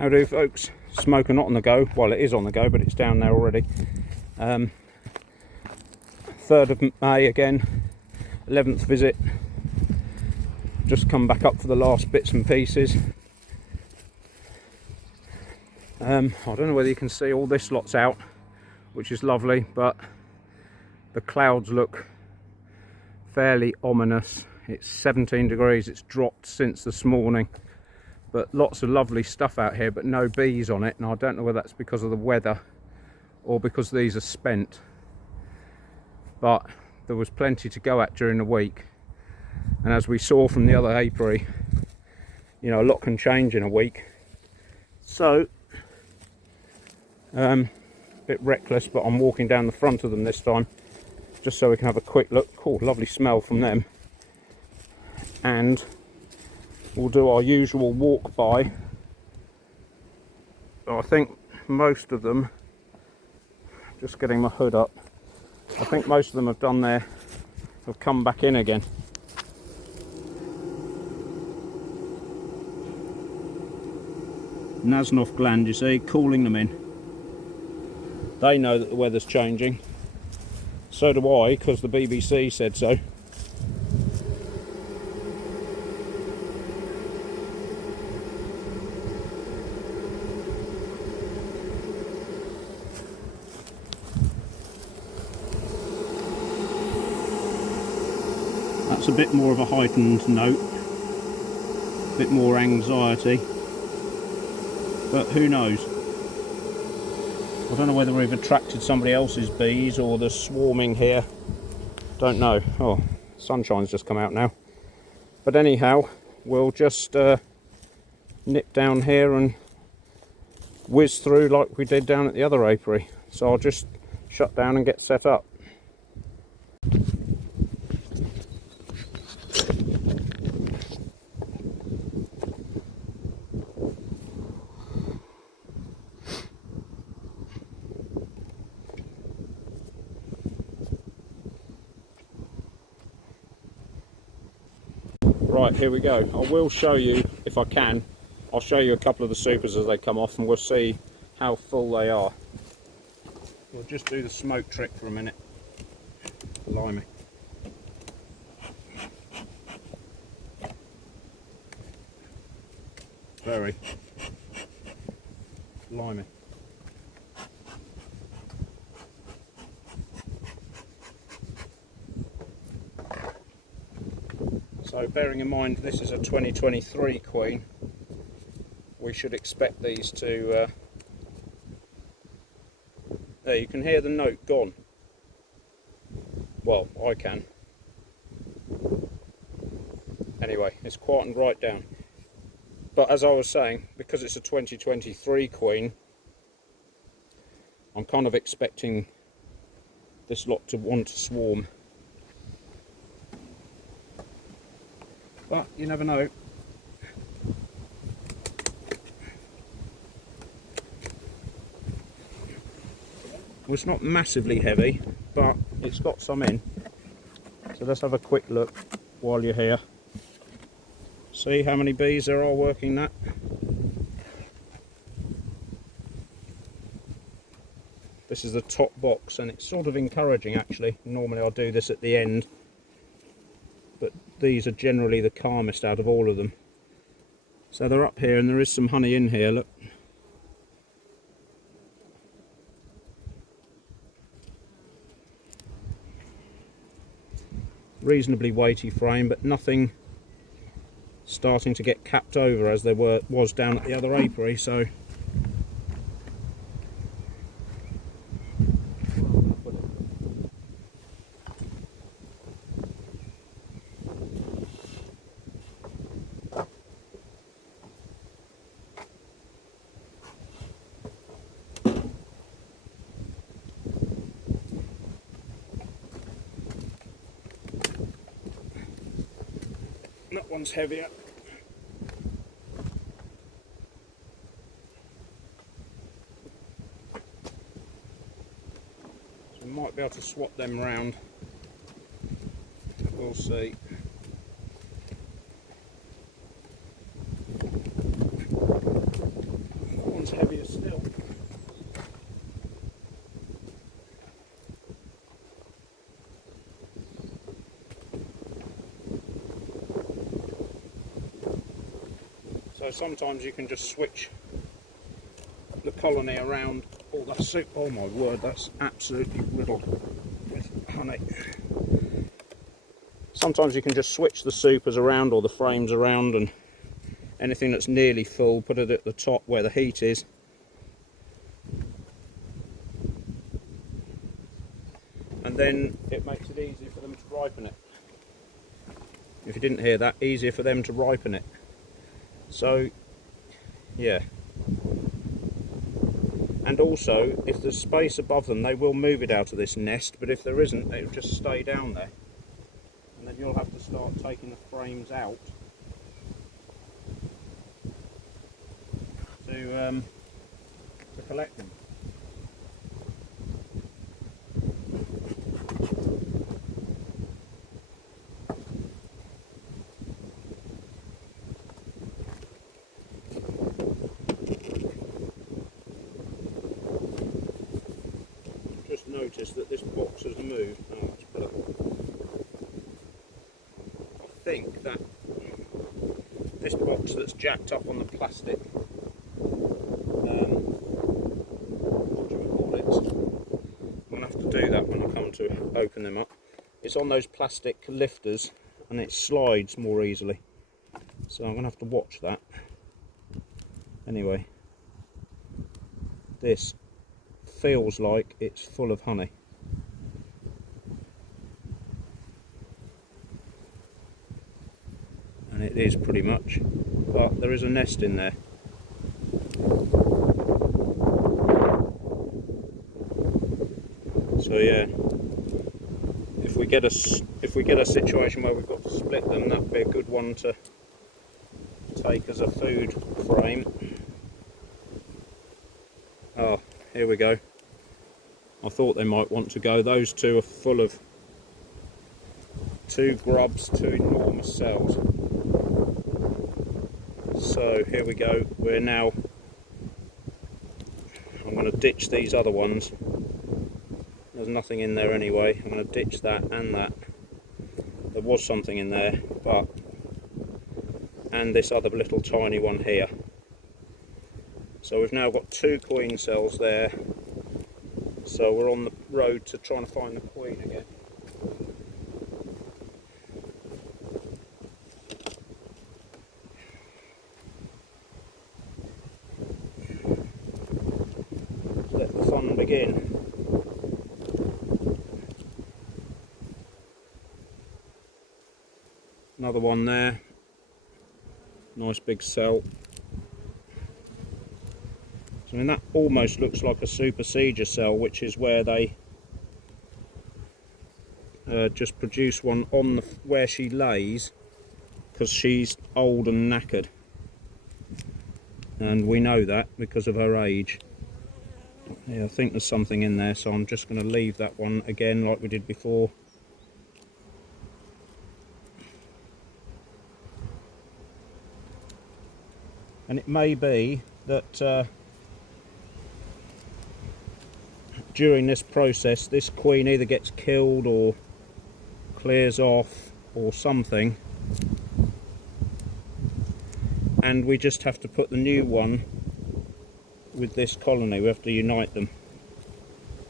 How do folks? Smoker not on the go. Well, it is on the go, but it's down there already. 3rd of May again, 11th visit. Just come back up for the last bits and pieces. I don't know whether you can see all this lot's out, which is lovely, but the clouds look fairly ominous. It's 17 degrees, it's dropped since this morning, but lots of lovely stuff out here, but no bees on it. And I don't know whether that's because of the weather or because these are spent, but there was plenty to go at during the week. And as we saw from the other apiary, you know, a lot can change in a week. So a bit reckless, but I'm walking down the front of them this time just so we can have a quick look. Cool, lovely smell from them. And we'll do our usual walk by. I think most of them, just getting my hood up, I think most of them have done their, have come back in again. Nasnoff gland, you see, cooling them in. They know that the weather's changing. So do I, because the BBC said so. That's a bit more of a heightened note, a bit more anxiety, but who knows? I don't know whether we've attracted somebody else's bees or the swarming here. Don't know. Oh, sunshine's just come out now. But anyhow, we'll just nip down here and whiz through like we did down at the other apiary. So I'll just shut down and get set up. Right, here we go. I will show you, if I can, I'll show you a couple of the supers as they come off and we'll see how full they are. We'll just do the smoke trick for a minute. Blimey. Very. Blimey. So bearing in mind this is a 2023 queen, we should expect these to, there you can hear the note gone. Well, I can. Anyway, it's quietened right down. But as I was saying, because it's a 2023 queen, I'm kind of expecting this lot to want to swarm. But you never know. Well, it's not massively heavy, but it's got some in. So let's have a quick look while you're here. See how many bees there are working that. This is the top box, and it's sort of encouraging actually. Normally I'll do this at the end, but these are generally the calmest out of all of them. So they're up here and there is some honey in here, look. Reasonably weighty frame, but nothing starting to get capped over as there was down at the other apiary, so that one's heavier. So we might be able to swap them round. We'll see. it's heavier still. So sometimes you can just switch the colony around. Oh, that soup, oh my word, that's absolutely riddled with honey. Sometimes you can just switch the supers around or the frames around, and anything that's nearly full, put it at the top where the heat is. And then it makes it easier for them to ripen it. If you didn't hear that, easier for them to ripen it. So, yeah. And also, if there's space above them, they will move it out of this nest, but if there isn't, it'll just stay down there. And then you'll have to start taking the frames out to collect them. Just noticed that this box has moved. Oh, that's better. I think that this box that's jacked up on the plastic, what do we call it? I'm going to have to do that when I come to open them up. It's on those plastic lifters and it slides more easily. So I'm going to have to watch that. Anyway, this feels like it's full of honey. And it is pretty much, but there is a nest in there. So yeah, if we get a situation where we've got to split them, that'd be a good one to take as a food frame. Oh, here we go. I thought they might want to go. Those two are full of 2 grubs, 2 enormous cells. So here we go. I'm going to ditch these other ones. There's nothing in there anyway. I'm going to ditch that and that. There was something in there, and this other little tiny one here. So we've now got 2 queen cells there. So we're on the road to trying to find the queen again. Let the fun begin. Another one there. Nice big cell. I mean, that almost looks like a supersedure cell, which is where they just produce one on where she lays, because she's old and knackered, and we know that because of her age. Yeah, I think there's something in there, so I'm just going to leave that one again like we did before. And it may be that during this process this queen either gets killed or clears off or something, and we just have to put the new one with this colony. We have to unite them.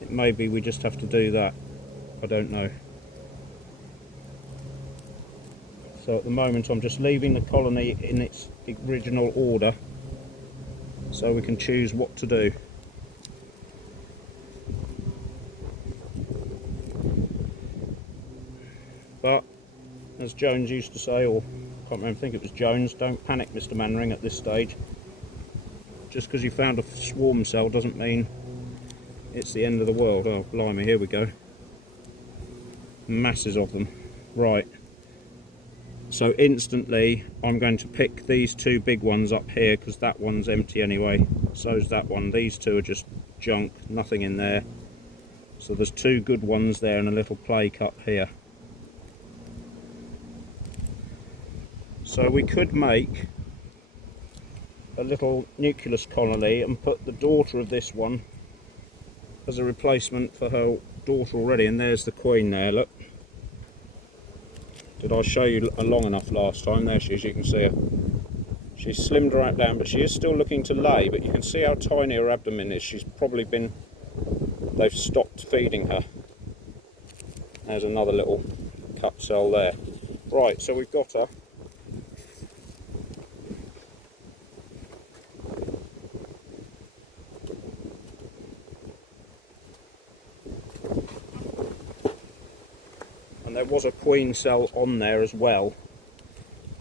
It may be we just have to do that. I don't know. So at the moment I'm just leaving the colony in its original order so we can choose what to do. But as Jones used to say, or I can't remember, I think it was Jones, don't panic Mr. Mannering at this stage. Just because you found a swarm cell doesn't mean it's the end of the world. Oh blimey, here we go. Masses of them. Right. So instantly I'm going to pick these 2 big ones up here, because that one's empty anyway. So's that one. These 2 are just junk, nothing in there. So there's 2 good ones there and a little play cup here. So we could make a little nucleus colony and put the daughter of this one as a replacement for her daughter already. And there's the queen there, look. Did I show you long enough last time? There she is, you can see her. She's slimmed right down, but she is still looking to lay, but you can see how tiny her abdomen is. She's probably been, they've stopped feeding her. There's another little cut cell there. Right, so we've got her. And there was a queen cell on there as well,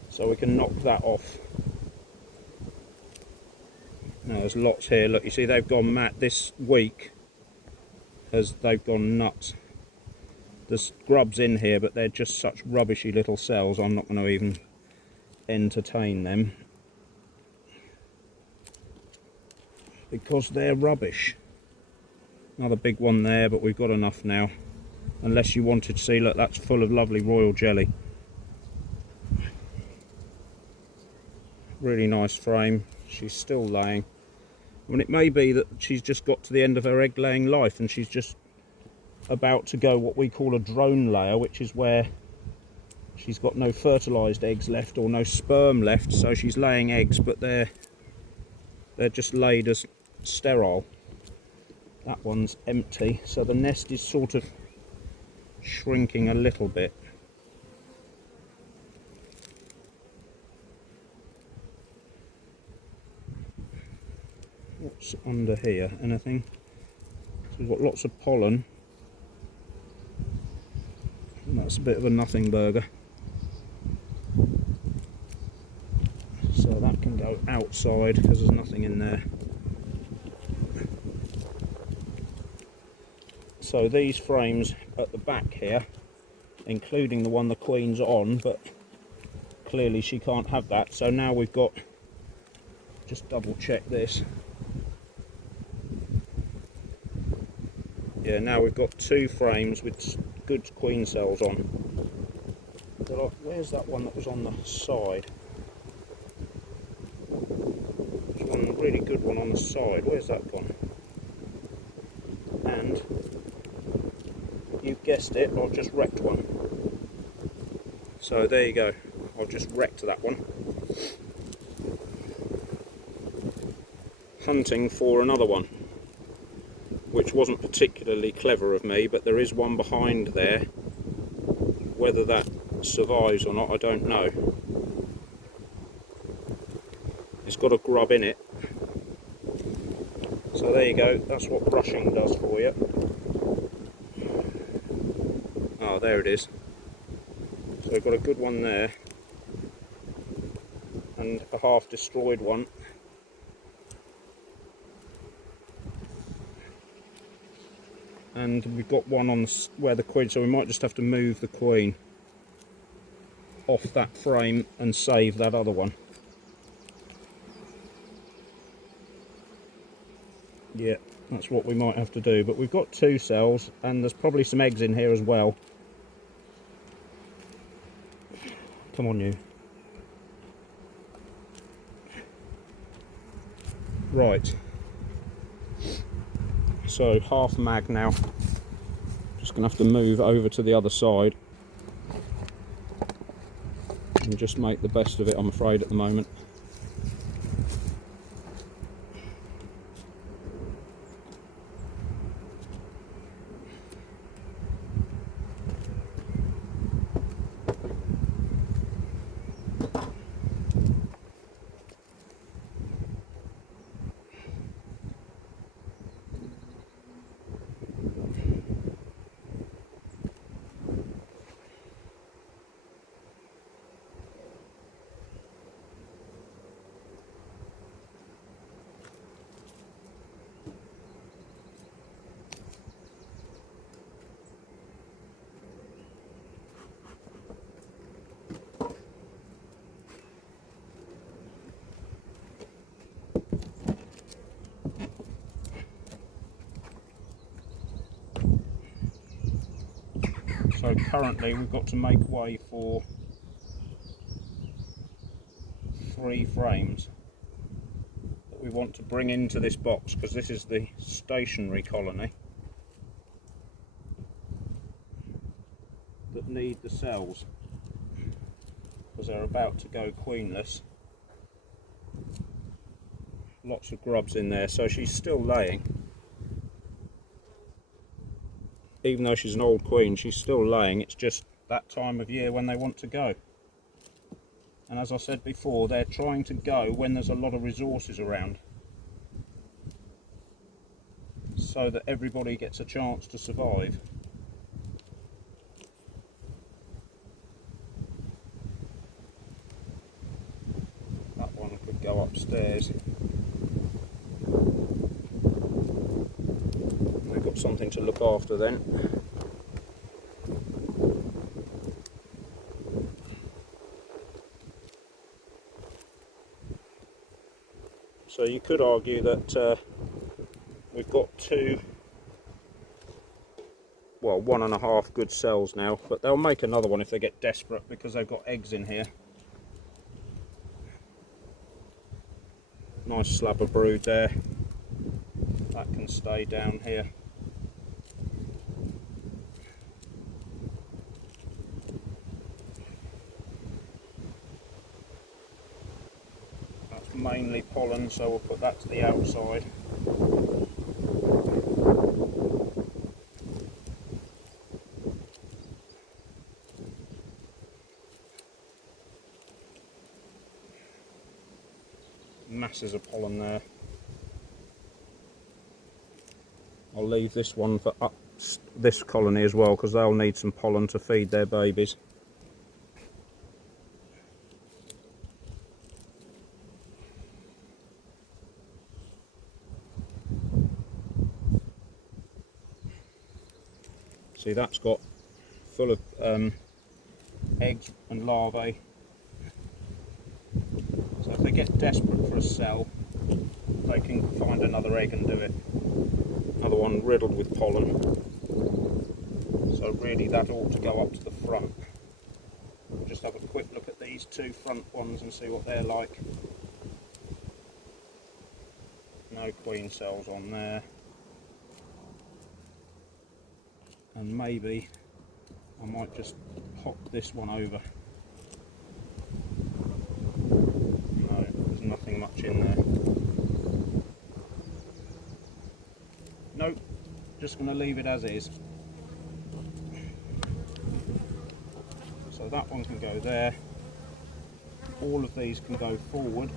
so we can knock that off. Now there's lots here, look, you see they've gone mad this week, as they've gone nuts. There's grubs in here, but they're just such rubbishy little cells, I'm not going to even entertain them, because they're rubbish. Another big one there, but we've got enough now. Unless you wanted to see, look, that's full of lovely royal jelly. Really nice frame. She's still laying. I mean, it may be that she's just got to the end of her egg laying life and she's just about to go what we call a drone layer, which is where she's got no fertilised eggs left or no sperm left, so she's laying eggs, but they're just laid as sterile. That one's empty, so the nest is sort of shrinking a little bit. What's under here? Anything? So we've got lots of pollen. And that's a bit of a nothing burger. So that can go outside because there's nothing in there. So these frames at the back here, including the one the queen's on, but clearly she can't have that. So now we've got, just double check this. Yeah, now we've got 2 frames with good queen cells on. Where's that one that was on the side? There's one really good one on the side. Where's that gone? And you guessed it, I've just wrecked one. So there you go, I've just wrecked that one. Hunting for another one, which wasn't particularly clever of me, but there is one behind there. Whether that survives or not, I don't know. It's got a grub in it. So there you go, that's what brushing does for you. Oh, there it is. So I've got a good one there, and a half destroyed one. And we've got one on where the queen, so we might just have to move the queen off that frame and save that other one. Yeah, that's what we might have to do, but we've got 2 cells and there's probably some eggs in here as well. Come on, you. Right. So half mag now. Just gonna have to move over to the other side and just make the best of it, I'm afraid, at the moment. So currently we've got to make way for 3 frames. we want to bring into this box, because this is the stationary colony that need the cells, because they're about to go queenless. Lots of grubs in there, so she's still laying. Even though she's an old queen, she's still laying. It's just that time of year when they want to go. And as I said before, they're trying to go when there's a lot of resources around, so that everybody gets a chance to survive. That one could go upstairs. We've got something to look after then. So you could argue that we've got well, 1.5 good cells now, but they'll make another one if they get desperate, because they've got eggs in here. Nice slab of brood there. That can stay down here. That's mainly pollen, so we'll put that to the outside. Masses of pollen there. I'll leave this one for this colony as well, because they'll need some pollen to feed their babies. See, that's got full of eggs and larvae. So if they get desperate for a cell, they can find another egg and do it. Another one riddled with pollen. So really that ought to go up to the front. We'll just have a quick look at these two front ones and see what they're like. No queen cells on there. And maybe I might just hop this one over. No, there's nothing much in there. Nope, just going to leave it as is. So that one can go there. All of these can go forward.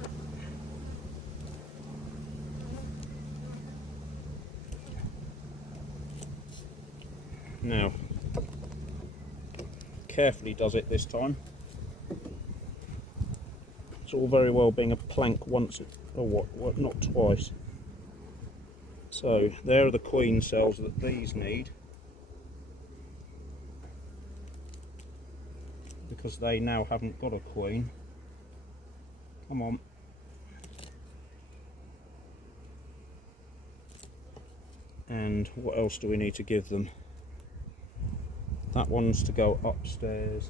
Now, carefully does it this time. It's all very well being a plank once, or what, not twice. So there are the queen cells that these need, because they now haven't got a queen. Come on. And what else do we need to give them? That one's to go upstairs.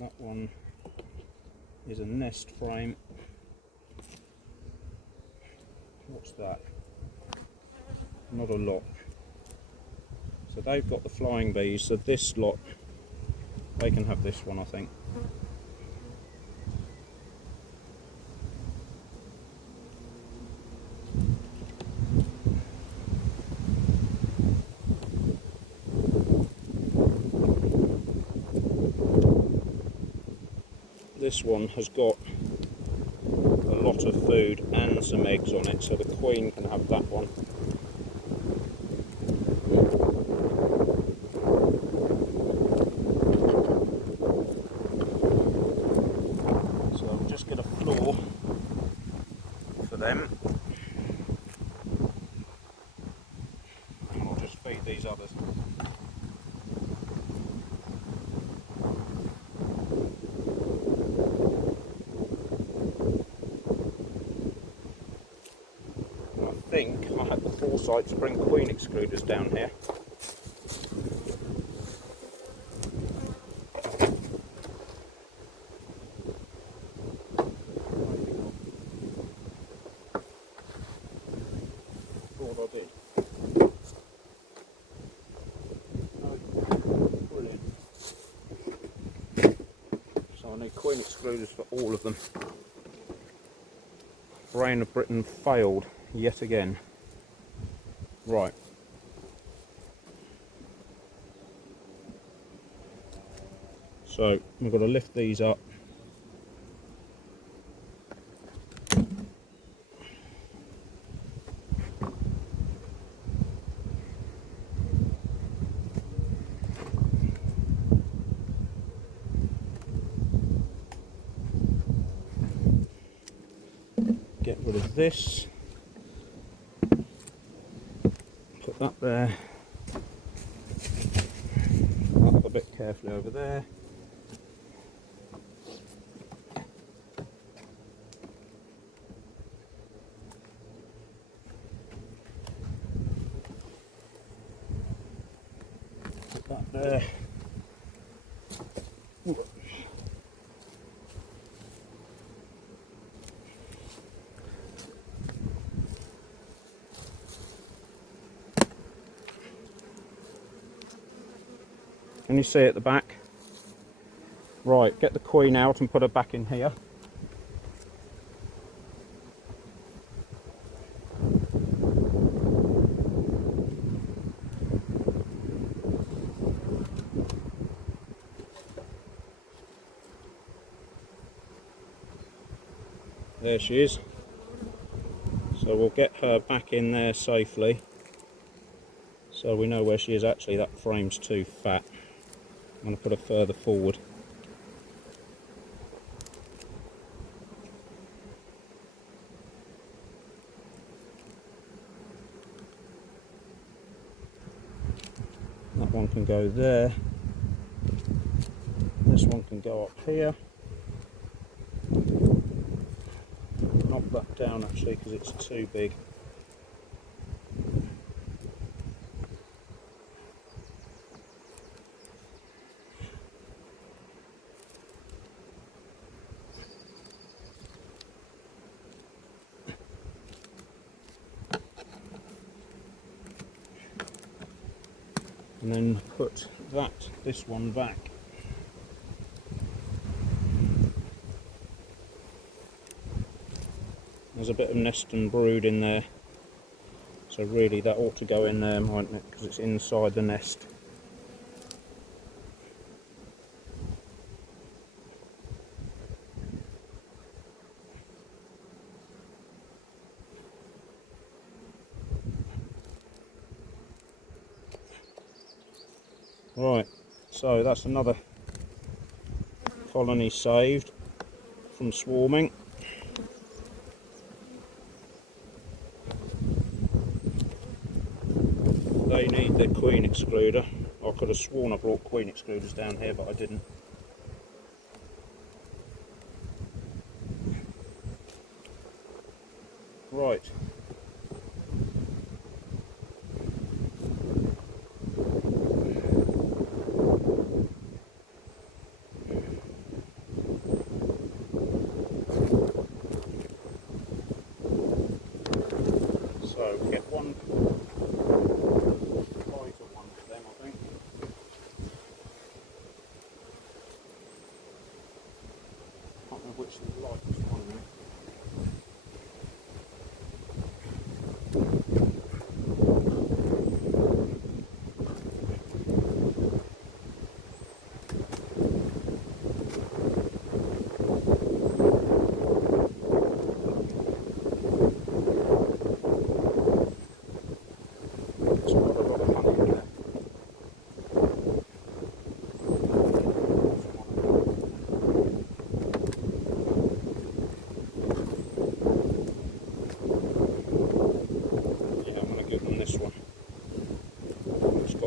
That one is a nest frame. What's that? Not a lot. So they've got the flying bees, so this lot, they can have this one, I think. This one has got a lot of food and some eggs on it, so the queen can have that one. So I'll just get a floor for them, and I'll just feed these others. I think I had the foresight to bring queen excluders down here. need queen excluders for all of them. Brain of Britain failed yet again. Right. So we've got to lift these up. Get rid of this. Put that there. Up a bit carefully over there. Put that there. Can you see at the back? Right, get the queen out and put her back in here. There she is. So we'll get her back in there safely. So we know where she is. Actually, that frame's too fat. I'm going to put her further forward. That one can go there. This one can go up here. Knock that down actually because it's too big. And then put this one back. There's a bit of nest and brood in there, so really that ought to go in there, mightn't it, because it's inside the nest. Right, so that's another colony saved from swarming. They need their queen excluder. I could have sworn I brought queen excluders down here, but I didn't. Right. So get one lighter one of them, I think. Can't remember which is the lightest one now.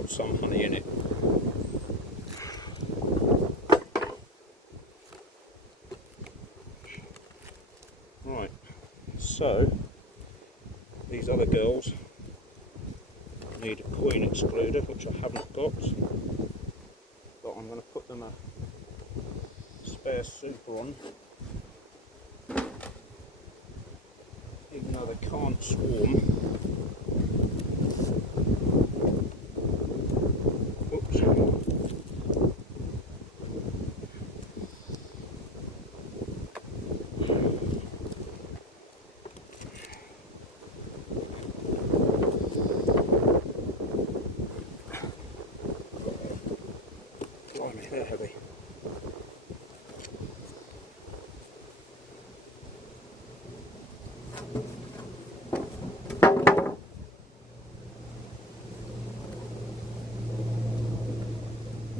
Some honey in it. Right, so these other girls need a queen excluder, which I haven't got, but I'm going to put them a spare super on, even though they can't swarm.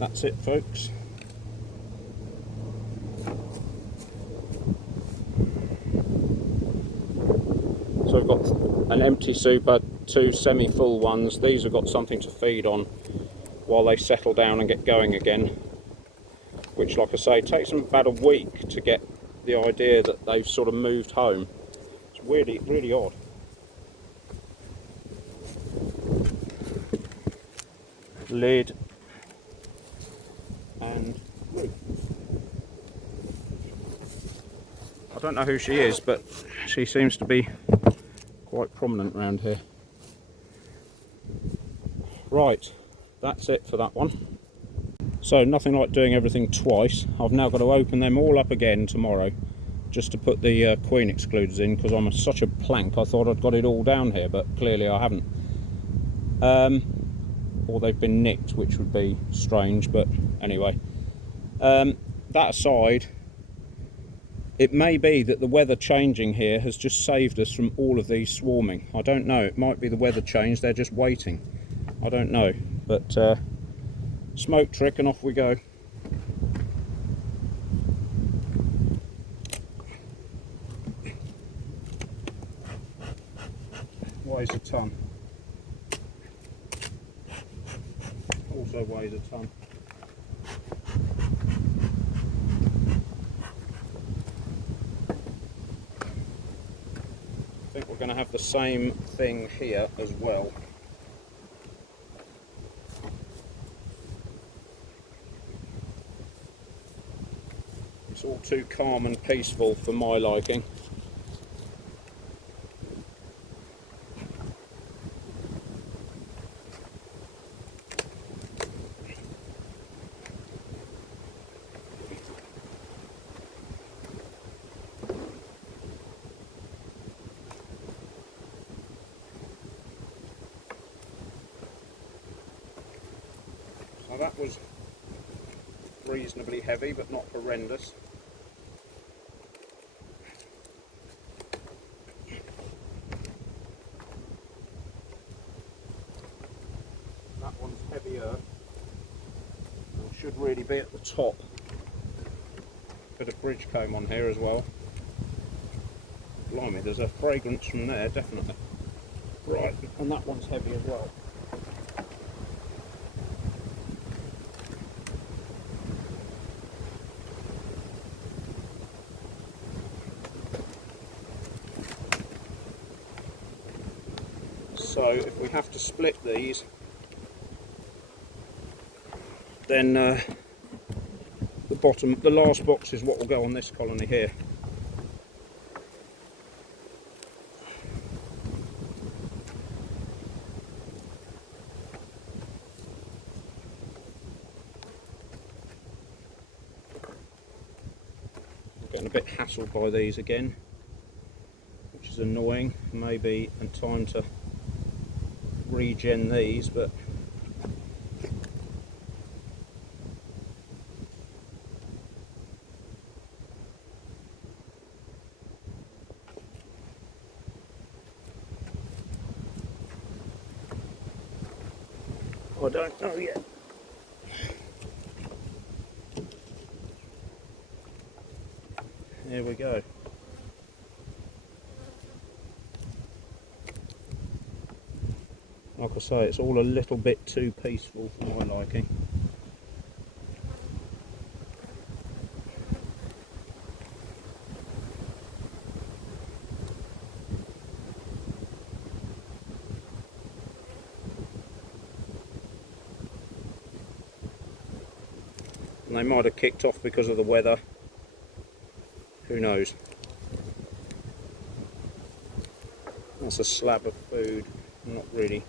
that's it, folks. So I've got an empty super, 2 semi-full ones. These have got something to feed on while they settle down and get going again, which, like I say, takes them about a week to get the idea that they've sort of moved home. It's really, really odd. Lid and roof. I don't know who she is, but she seems to be quite prominent around here. Right, that's it for that one. So nothing like doing everything twice. I've now got to open them all up again tomorrow just to put the queen excluders in, because I'm such a plank. I thought I'd got it all down here, but clearly I haven't. Or they've been nicked, which would be strange, but anyway. That aside, it may be that the weather changing here has just saved us from all of these swarming. I don't know, it might be the weather change, they're just waiting. I don't know, but smoke trick and off we go. Weighs a ton. Also weighs a ton. I think we're going to have the same thing here as well. It's all too calm and peaceful for my liking. So that was reasonably heavy, but not horrendous. That one's heavier and should really be at the top. Bit of bridge comb on here as well. Blimey, there's a fragrance from there, definitely. Right, and that one's heavy as well. So if we have to split these, then the last box is what will go on this colony here. I'm getting a bit hassled by these again, which is annoying. Maybe in time to regen these, but I don't know yet. Here we go. Like I say, it's all a little bit too peaceful for my liking. And they might have kicked off because of the weather. Who knows? That's a slab of food. Not really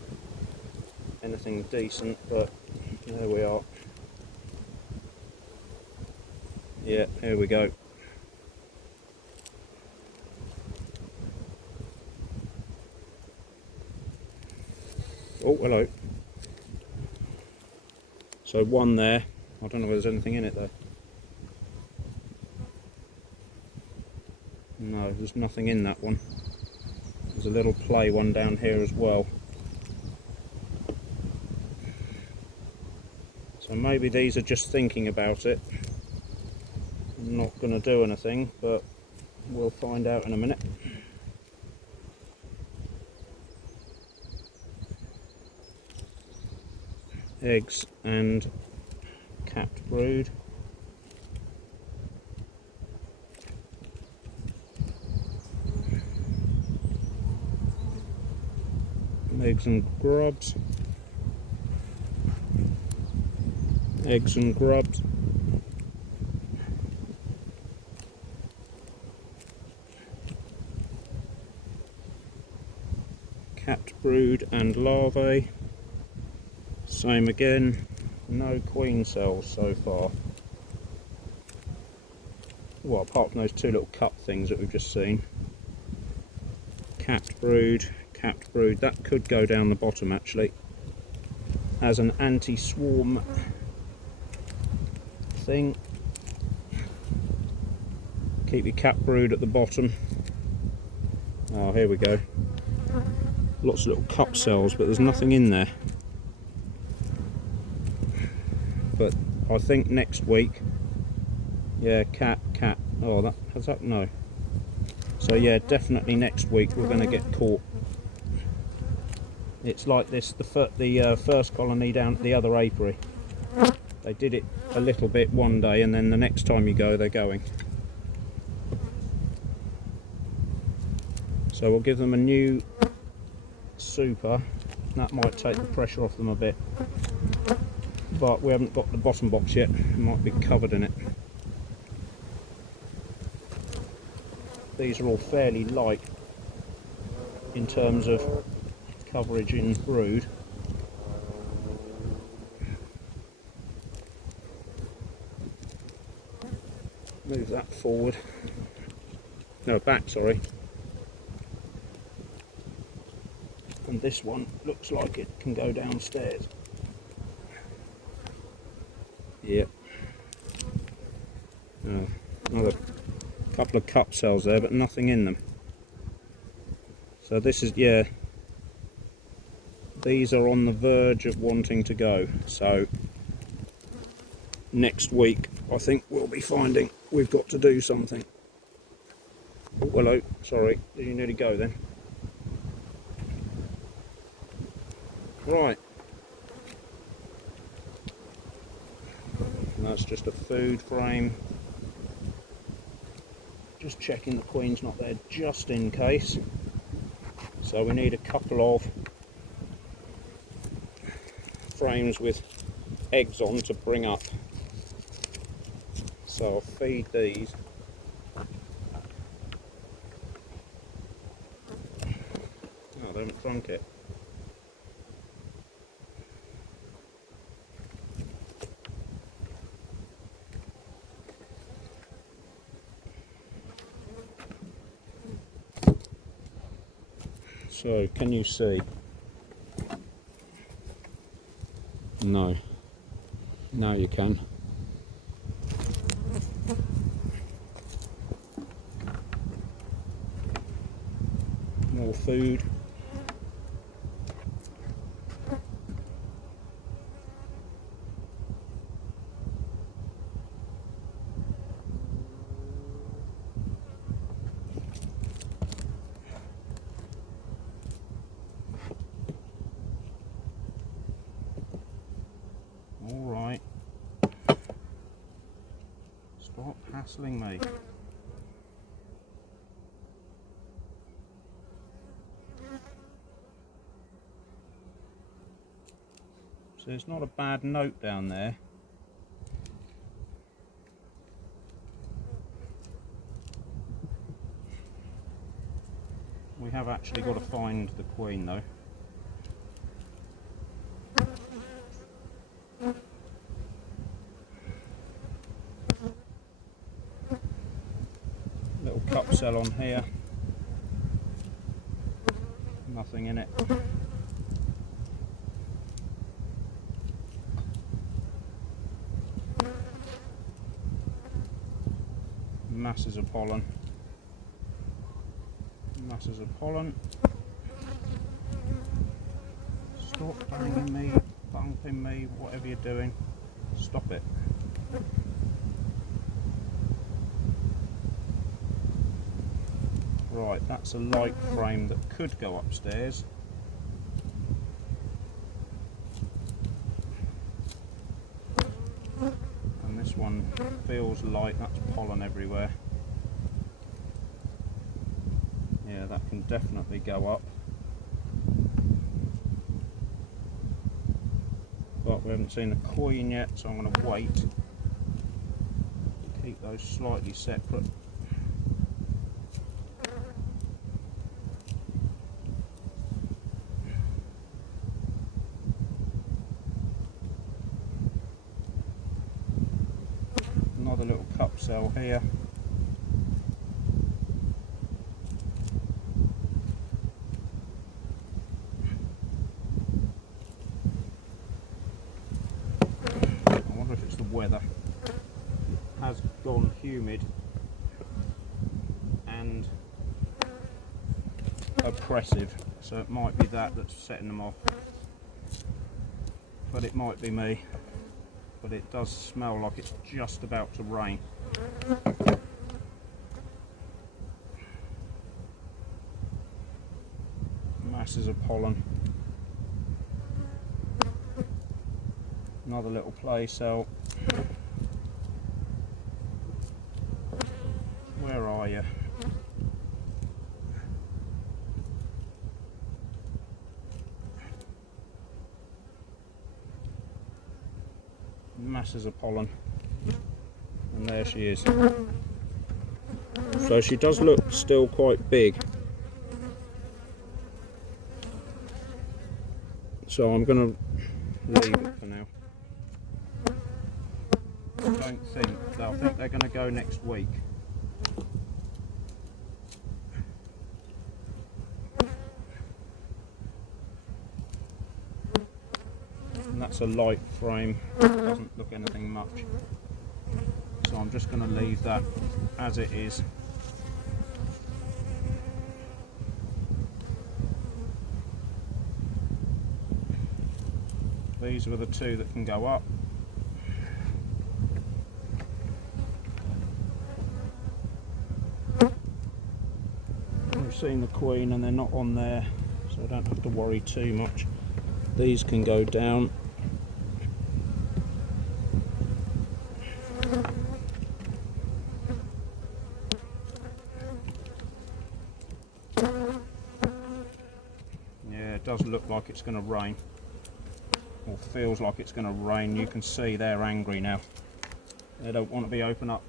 anything decent, but there we are. Yeah, here we go. Oh, hello. So one there. I don't know if there's anything in it though. No, there's nothing in that one. There's a little play one down here as well. So maybe these are just thinking about it. I'm not going to do anything, but we'll find out in a minute. Eggs and capped brood. Eggs and grubs. Eggs and grubs. Capped brood and larvae. Same again. No queen cells so far. Well, apart from those two little cup things that we've just seen. Capped brood. That could go down the bottom actually as an anti-swarm thing. Keep your capped brood at the bottom. Oh, here we go. Lots of little cup cells, but there's nothing in there. But I think next week, yeah, cat. Oh, that has that? No. So yeah, definitely next week we're going to get caught. It's like this, the first colony down at the other apiary. They did it a little bit one day, and then the next time you go, they're going. So we'll give them a new super. That might take the pressure off them a bit. But we haven't got the bottom box yet. It might be covered in it. These are all fairly light in terms of coverage in brood. Move that forward. No, back, sorry. And this one looks like it can go downstairs. Yep. Another couple of cup cells there, but nothing in them. So this is, yeah, these are on the verge of wanting to go. So next week I think we'll be finding we've got to do something. Oh, hello, sorry, did you nearly go then? Right. And that's just a food frame. Just checking the queen's not there just in case. So we need a couple of frames with eggs on to bring up. So I'll feed these. Oh, they haven't drunk it. So, can you see? No. Now you can. More food. Alright. Stop hassling me. So it's not a bad note down there. We have actually got to find the queen though. Little cup cell on here. Nothing in it. Masses of pollen. Masses of pollen. Stop banging me, bumping me, whatever you're doing. Stop it. Right, that's a light frame that could go upstairs. And this one feels light, that's pollen everywhere. Yeah, that can definitely go up. But we haven't seen the queen yet, so I'm going to wait. Keep those slightly separate. Another little cup cell here. I wonder if it's the weather. It has gone humid and oppressive, so it might be that that's setting them off. But it might be me. But it does smell like it's just about to rain. Masses of pollen. Another little play cell. Where are you? Masses of pollen, and there she is. So she does look still quite big, so I'm going to leave it for now. I think they're going to go next week. And that's a light frame, doesn't look anything much, so I'm just going to leave that as it is. These were the two that can go up. We've seen the queen and they're not on there, so I don't have to worry too much. These can go down. Yeah, it does look like it's going to rain, or feels like it's going to rain. You can see they're angry now. They don't want to be open up.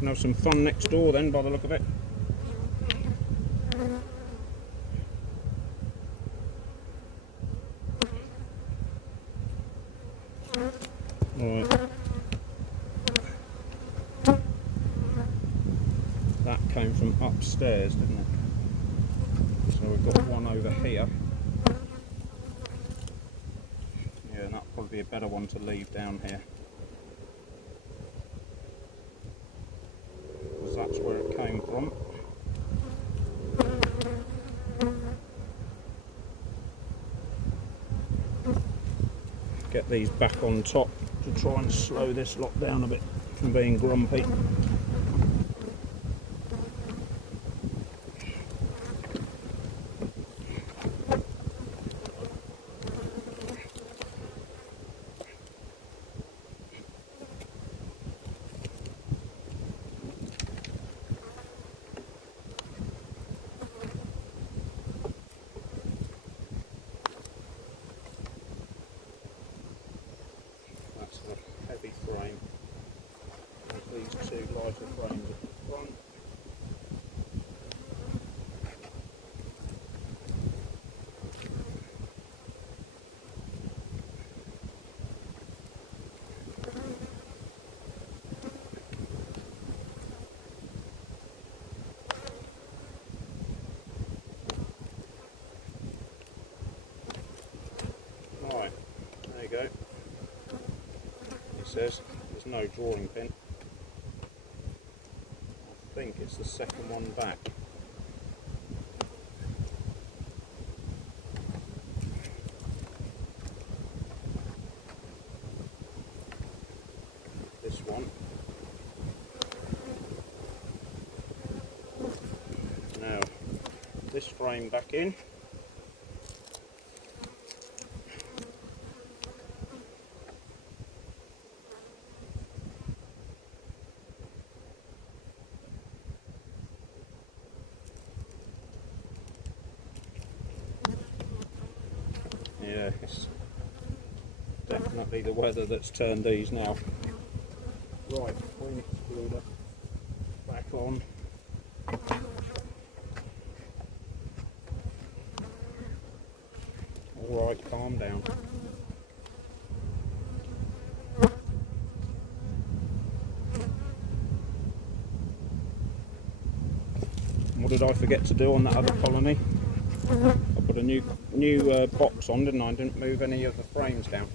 Can have some fun next door then, by the look of it. Right. That came from upstairs, didn't it? So we've got one over here. Yeah, and that'll probably be a better one to leave down here. That's where it came from. Get these back on top to try and slow this lot down a bit from being grumpy. Heavy frame. There's these two says. There's no drawing pin. I think it's the second one back. This one. Now, this frame back in. Yeah, it's definitely the weather that's turned these now. Right, queen excluder back on. Alright, calm down. What did I forget to do on that other colony? I put a new box on, didn't I? I didn't move any of the frames down.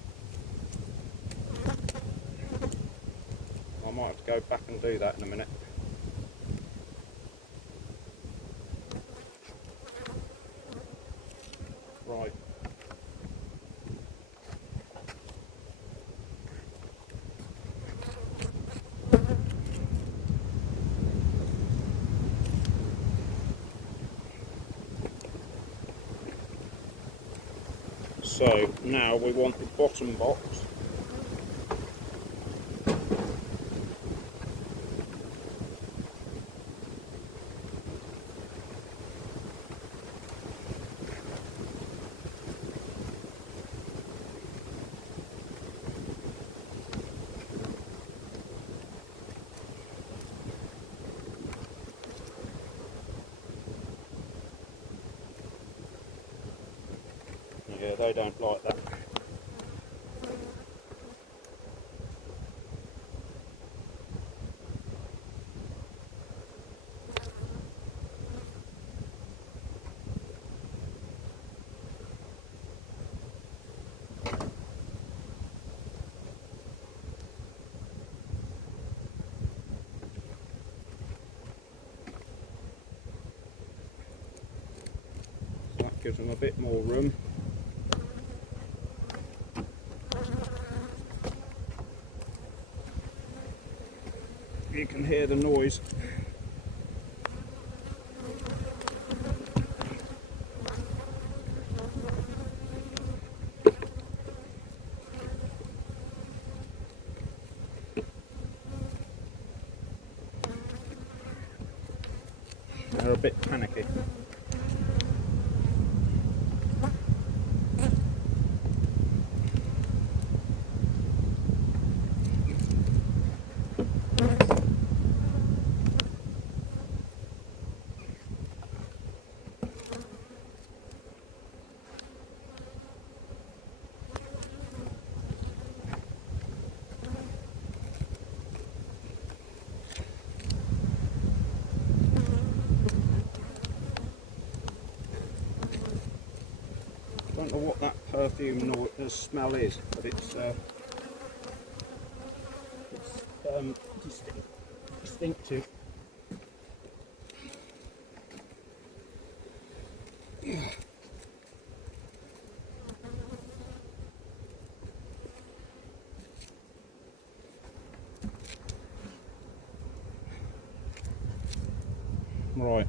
I might have to go back and do that in a minute. Right. So now we want the bottom box. Yeah, they don't like that. So that gives them a bit more room. You can hear the noise. They're a bit panicky. I don't know what that perfume smell is, but it's distinctive. Right.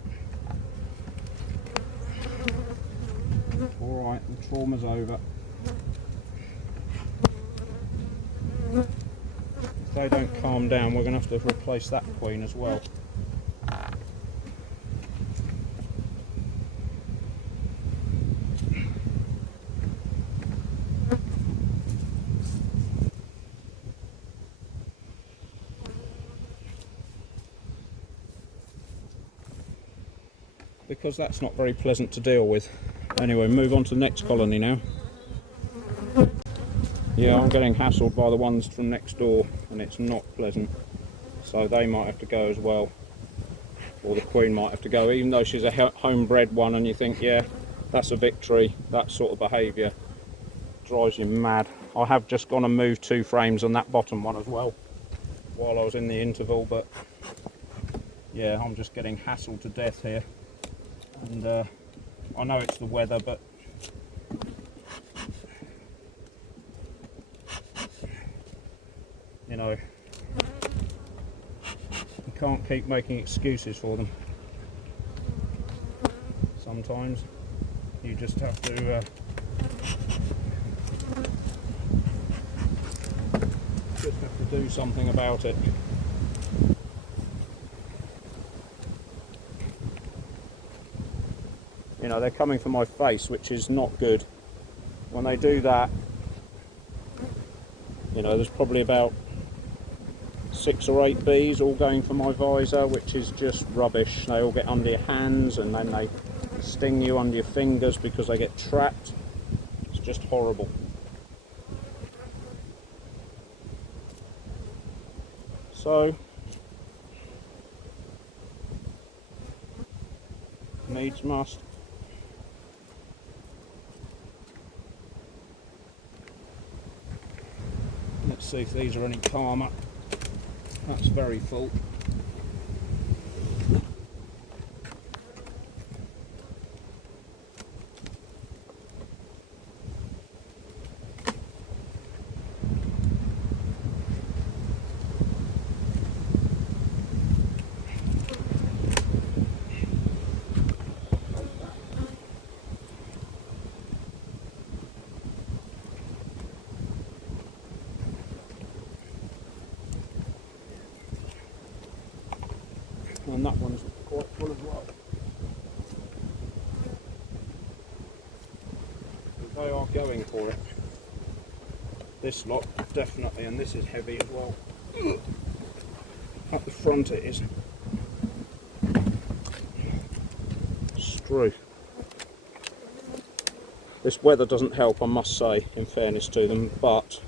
Alright, the trauma's over. If they don't calm down, we're going to have to replace that queen as well. Because that's not very pleasant to deal with. Anyway, move on to the next colony now. Yeah, I'm getting hassled by the ones from next door and it's not pleasant. So they might have to go as well. Or the queen might have to go, even though she's a homebred one and you think, yeah, that's a victory. That sort of behaviour drives you mad. I have just gone and moved 2 frames on that bottom one as well while I was in the interval, but yeah, I'm just getting hassled to death here. And I know it's the weather, but you know, you can't keep making excuses for them. Sometimes you just have to do something about it. You know, they're coming for my face, which is not good. When they do that, you know, there's probably about 6 or 8 bees all going for my visor, which is just rubbish. They all get under your hands and then they sting you under your fingers because they get trapped. It's just horrible. So, needs must. Let's see if these are any calmer. That's very full. And that one's quite full as well. They are going for it. This lot definitely, and this is heavy as well. At the front it is. Screw. This weather doesn't help, I must say, in fairness to them, but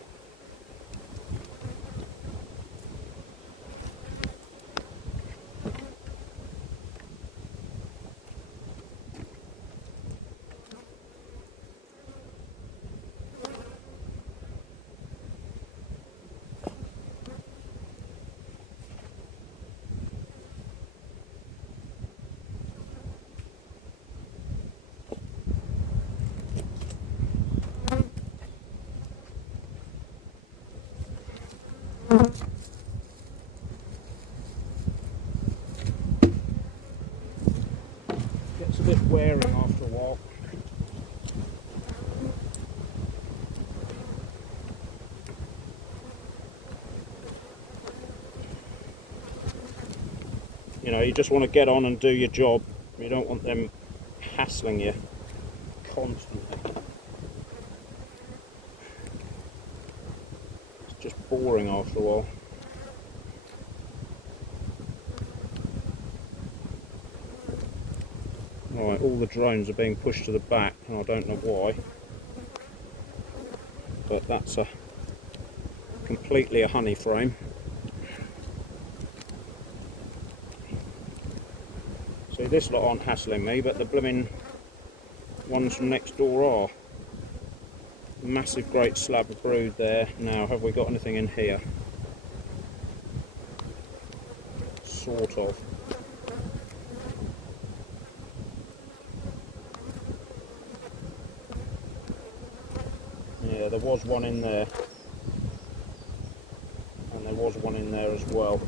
gets a bit wearing after a while. You know, you just want to get on and do your job. You don't want them hassling you constantly. It's just boring after a while. Right, all the drones are being pushed to the back, and I don't know why. But that's completely a honey frame. See, this lot aren't hassling me, but the blooming ones from next door are. Massive great slab of brood there. Now, have we got anything in here? Sort of. Yeah, there was one in there. And there was one in there as well.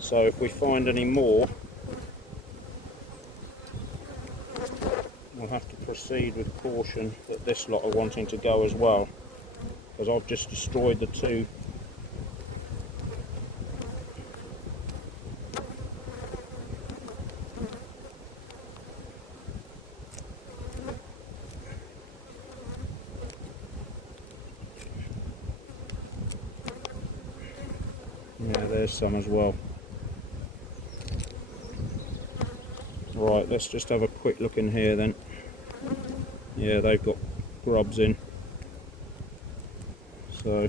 So if we find any more, we'll have to proceed with caution that this lot are wanting to go as well, because I've just destroyed the 2. Yeah, there's some as well. Right, let's just have a quick look in here then. Yeah, they've got grubs in. So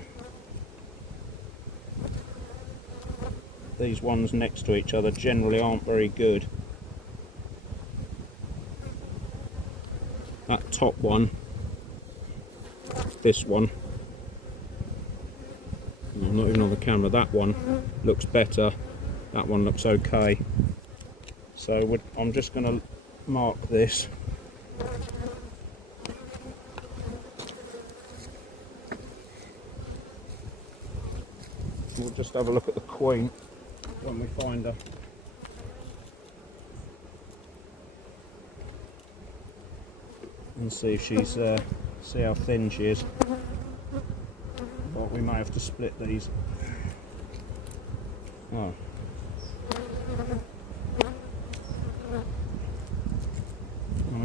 these ones next to each other generally aren't very good. That top one, this one, not even on the camera, that one looks better, that one looks okay. So I'm just going to mark this. We'll just have a look at the queen when we find her. And see if she's, see how thin she is. But we may have to split these. Oh.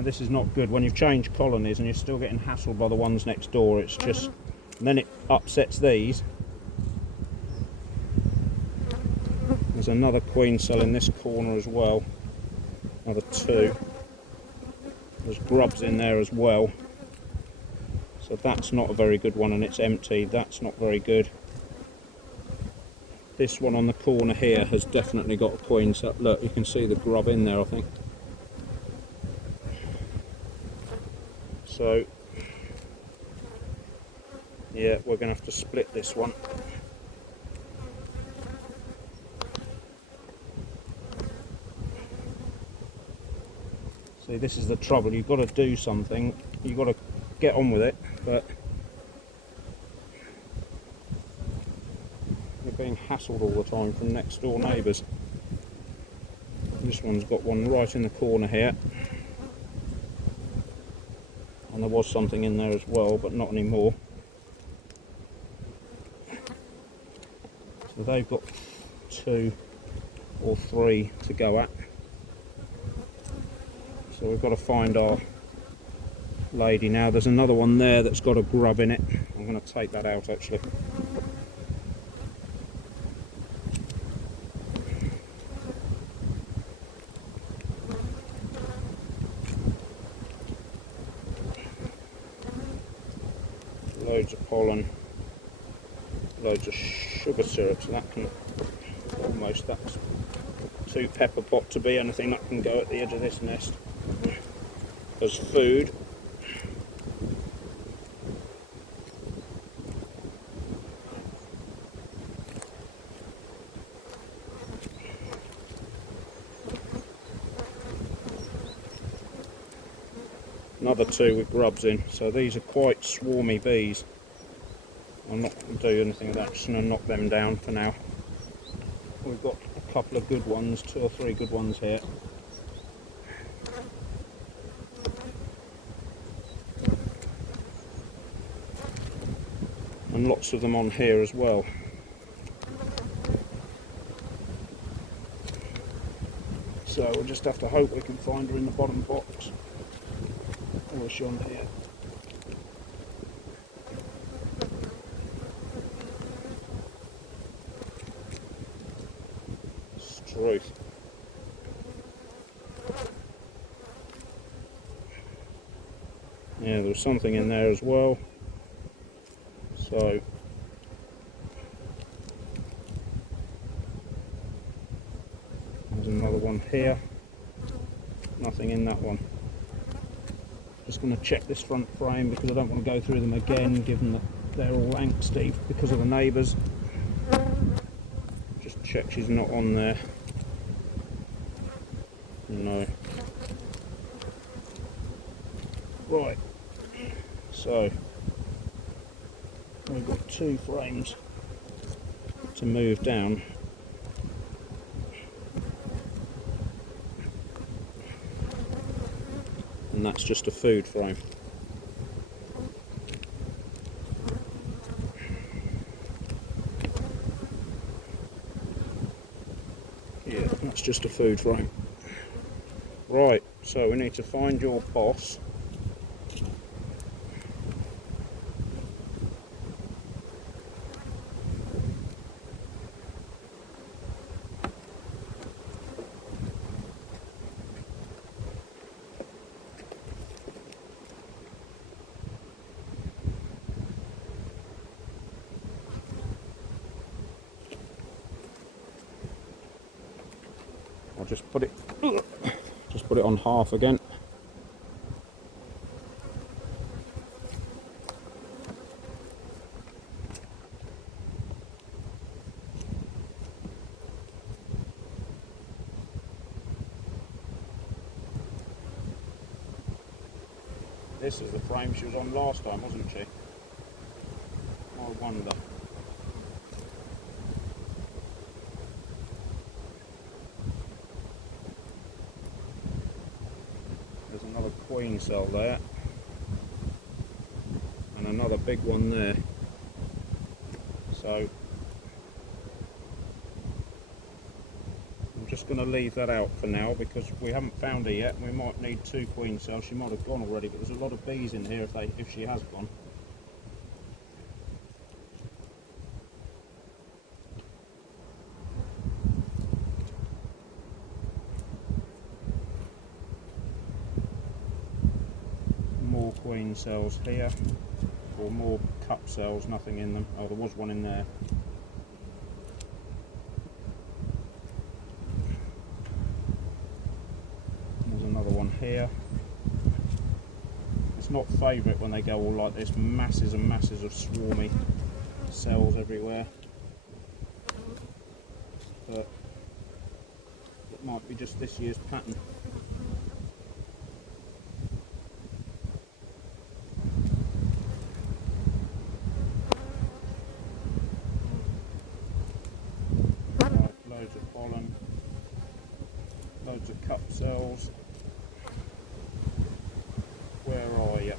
This is not good when you've changed colonies and you're still getting hassled by the ones next door. It's just, then it upsets these. There's another queen cell in this corner as well, another 2. There's grubs in there as well, so that's not a very good one, and it's empty. That's not very good. This one on the corner here has definitely got a queen cell. Look, you can see the grub in there, I think. So, yeah, we're going to have to split this one. See, this is the trouble. You've got to do something. You've got to get on with it, but you're being hassled all the time from next door neighbours. This one's got one right in the corner here. And there was something in there as well, but not anymore. So they've got 2 or 3 to go at. So we've got to find our lady now. There's another one there that's got a grub in it. I'm going to take that out actually. Loads of pollen, loads of sugar syrup, so that can almost, that's too pepper pot to be anything that can go at the edge of this nest as food. Another 2 with grubs in, so these are quite swarmy bees. I'm not going to do anything with that, just going to knock them down for now. We've got a couple of good ones, 2 or 3 good ones here. And lots of them on here as well. So we'll just have to hope we can find her in the bottom box. Or is she on here? Truth. Yeah, there's something in there as well. So there's another one here. Nothing in that one. Just going to check this front frame because I don't want to go through them again, given that they're all angsty because of the neighbours. Just check she's not on there. No. Right. So we've got 2 frames to move down. And that's just a food frame. Yeah, that's just a food frame. Right, so we need to find your boss. I'll just put it on half again. this is the frame she was on last time, wasn't she? I wonder. There's another queen cell there. And another big one there. So I'm just going to leave that out for now because we haven't found her yet. We might need 2 queen cells. She might have gone already, but there's a lot of bees in here if she has gone. More queen cells here, or more cup cells, nothing in them. Oh, there was one in there. There's another one here. It's not favourite when they go all like this, masses and masses of swarmy cells everywhere. But it might be just this year's pattern. Loads of pollen, loads of cup cells. Where are you?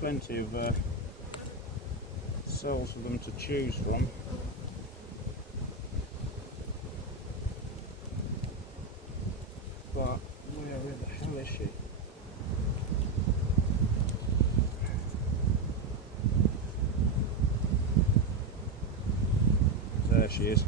Plenty of cells for them to choose from. But where the hell is she? There she is.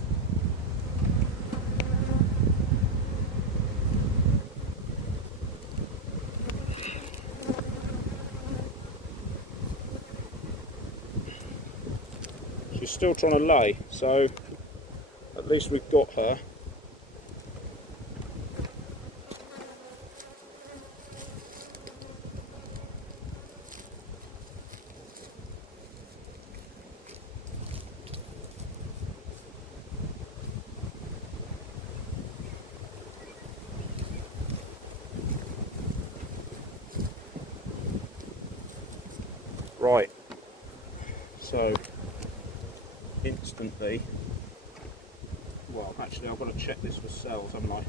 She's still trying to lay, so at least we've got her. Right, so instantly, well actually I've got to check this for cells, haven't I?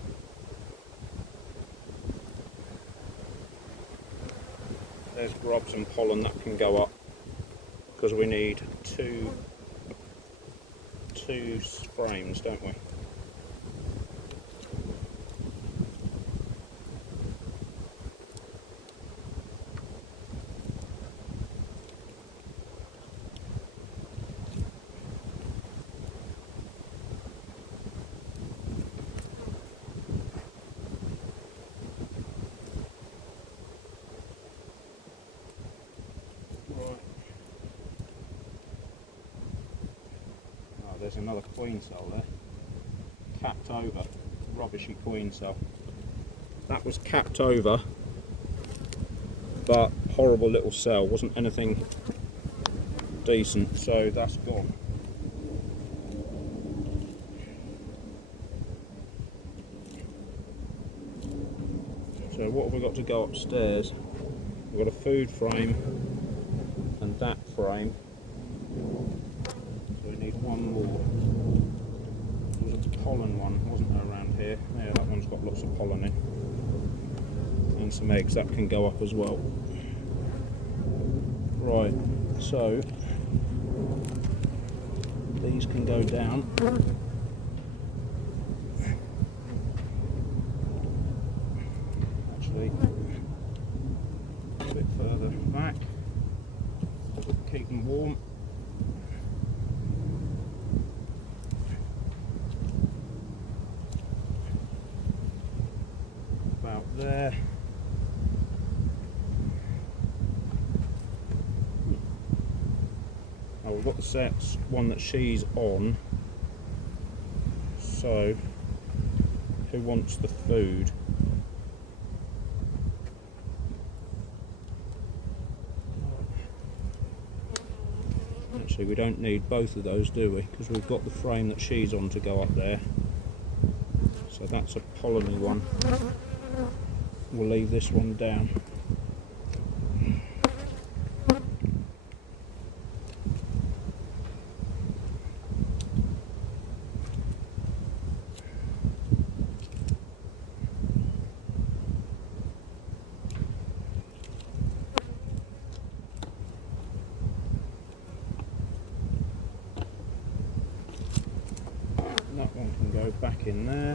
There's grubs and pollen that can go up because we need two frames, don't we? There's another queen cell there, capped over, rubbishy queen cell. That was capped over, but horrible little cell, wasn't anything decent, so that's gone. So what have we got to go upstairs? We've got a food frame and that frame. So we need one more. pollen one, wasn't there, around here? Yeah, that one's got lots of pollen in. And some eggs that can go up as well. Right, so these can go down. Actually, a bit further back. Keep them warm. About there. Oh, we've got the sets one that she's on. So, who wants the food? Actually, we don't need both of those, do we? Because we've got the frame that she's on to go up there. So that's a polleny one. We'll leave this one down. That one can go back in there.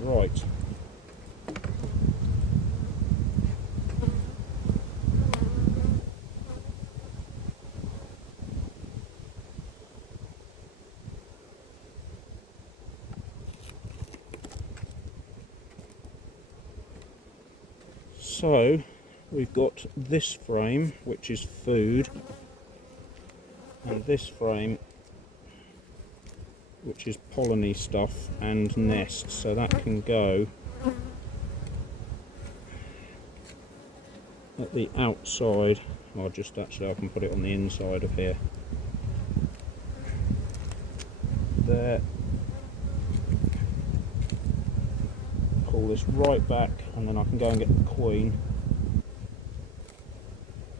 Right. So we've got this frame, which is food, and this frame, which is polleny stuff and nests, so that can go at the outside, or just actually I can put it on the inside of here. There. Pull this right back and then I can go and get the queen.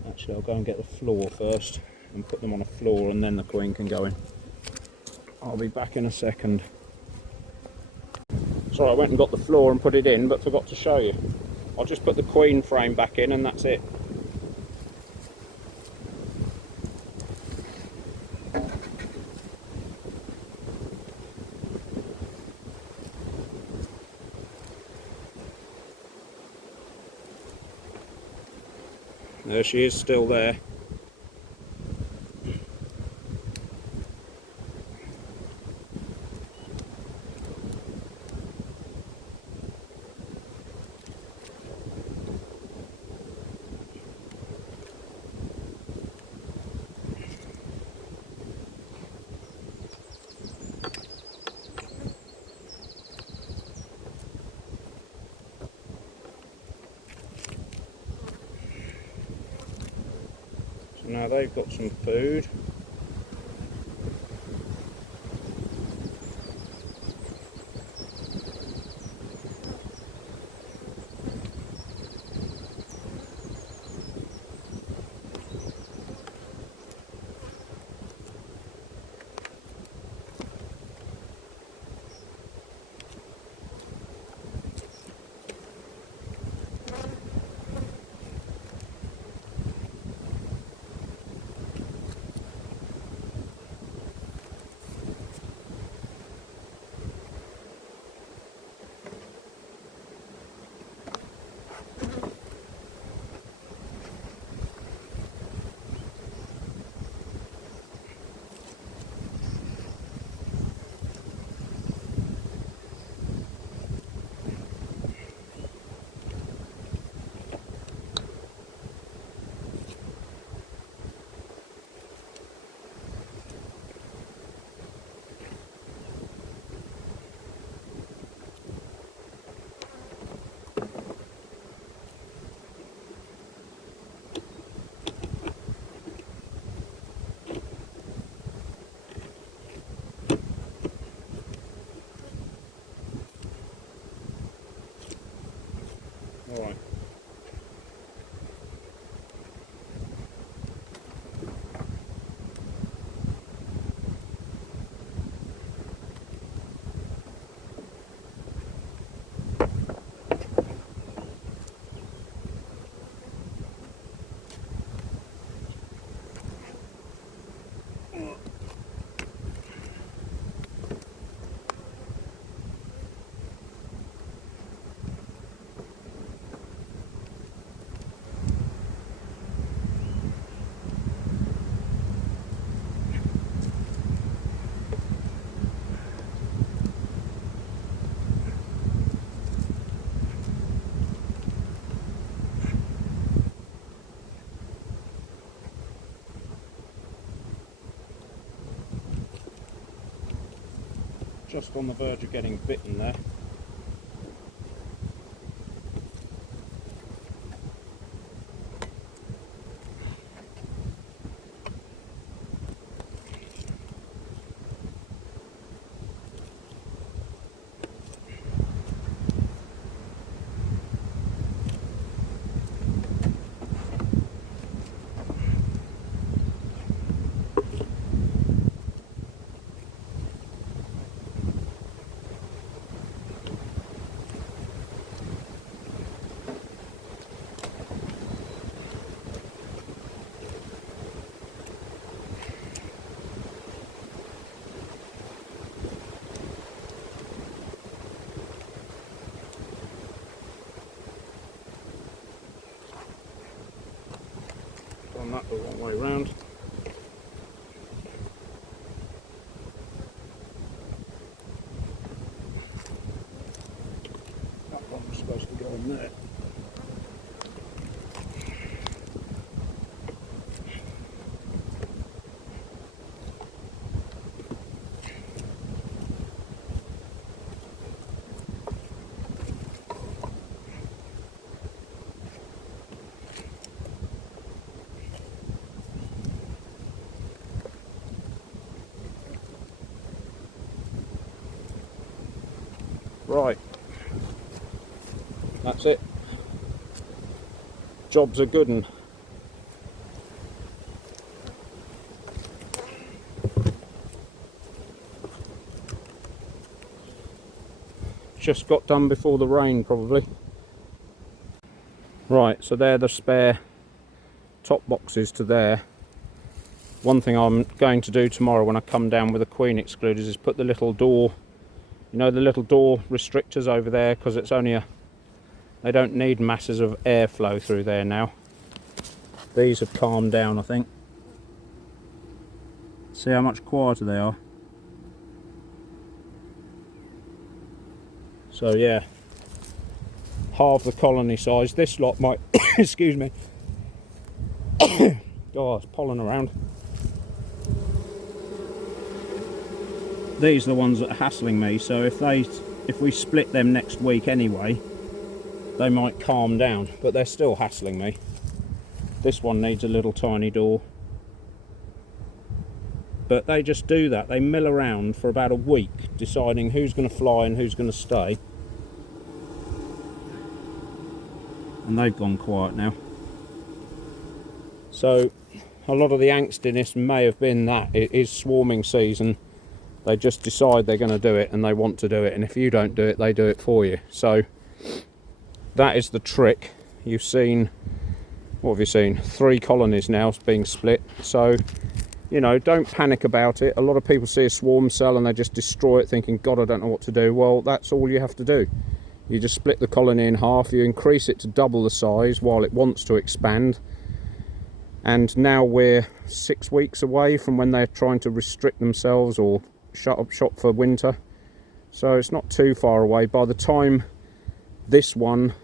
Actually, I'll go and get the floor first and put them on a floor, and then the queen can go in. I'll be back in a second. Sorry, I went and got the floor and put it in, but forgot to show you. I'll just put the queen frame back in and that's it. There she is, still there. So now they've got some food. just on the verge of getting bitten there. Done that the wrong way round. That one was supposed to go in there. Right, that's it. Job's a good one. Just got done before the rain, probably. Right, so they're the spare top boxes to there. One thing I'm going to do tomorrow when I come down with the queen excluders is put the little door, you know, the little door restrictors over there, because it's only they don't need masses of airflow through there now. These have calmed down, I think. See how much quieter they are. So yeah, half the colony size. This lot might, excuse me. Oh, it's pollen around. These are the ones that are hassling me, so if we split them next week anyway, they might calm down, but they're still hassling me. This one needs a little tiny door. But they just do that. They mill around for about a week, deciding who's going to fly and who's going to stay. And they've gone quiet now. So a lot of the angst in this may have been that it is swarming season. They just decide they're going to do it and they want to do it, and if you don't do it, they do it for you. So that is the trick. You've seen, what have you seen? 3 colonies now being split. So, you know, don't panic about it. A lot of people see a swarm cell and they just destroy it thinking, God, I don't know what to do. Well, that's all you have to do. You just split the colony in half, you increase it to double the size while it wants to expand. And now we're 6 weeks away from when they're trying to restrict themselves or shut up shop for winter. So it's not too far away. By the time this one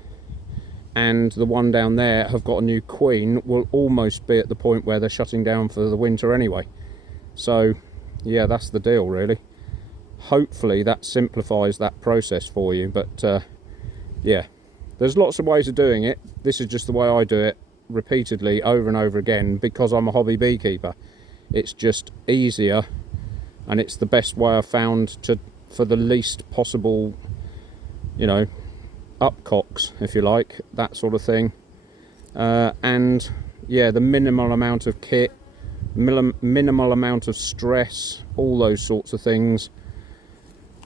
and the one down there have got a new queen, we'll almost be at the point where they're shutting down for the winter anyway. So yeah, that's the deal really. Hopefully that simplifies that process for you, but yeah, there's lots of ways of doing it. This is just the way I do it repeatedly over and over again, because I'm a hobby beekeeper. It's just easier, and it's the best way I've found for the least possible, you know, upcocks, if you like, that sort of thing. And yeah, the minimal amount of kit, minimal amount of stress, all those sorts of things.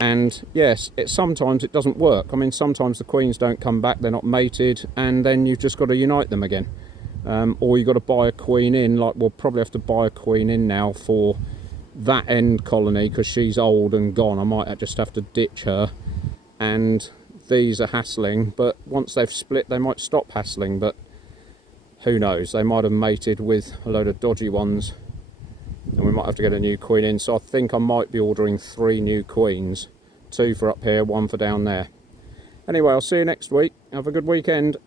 And yes, sometimes it doesn't work. I mean, sometimes the queens don't come back, they're not mated, and then you've just got to unite them again. Or you've got to buy a queen in, like we'll probably have to buy a queen in now for that end colony, because she's old and gone. I might just have to ditch her. And these are hassling, but once they've split they might stop hassling, but who knows, they might have mated with a load of dodgy ones and we might have to get a new queen in. So I think I might be ordering 3 new queens, 2 for up here, 1 for down there. Anyway, I'll see you next week. Have a good weekend.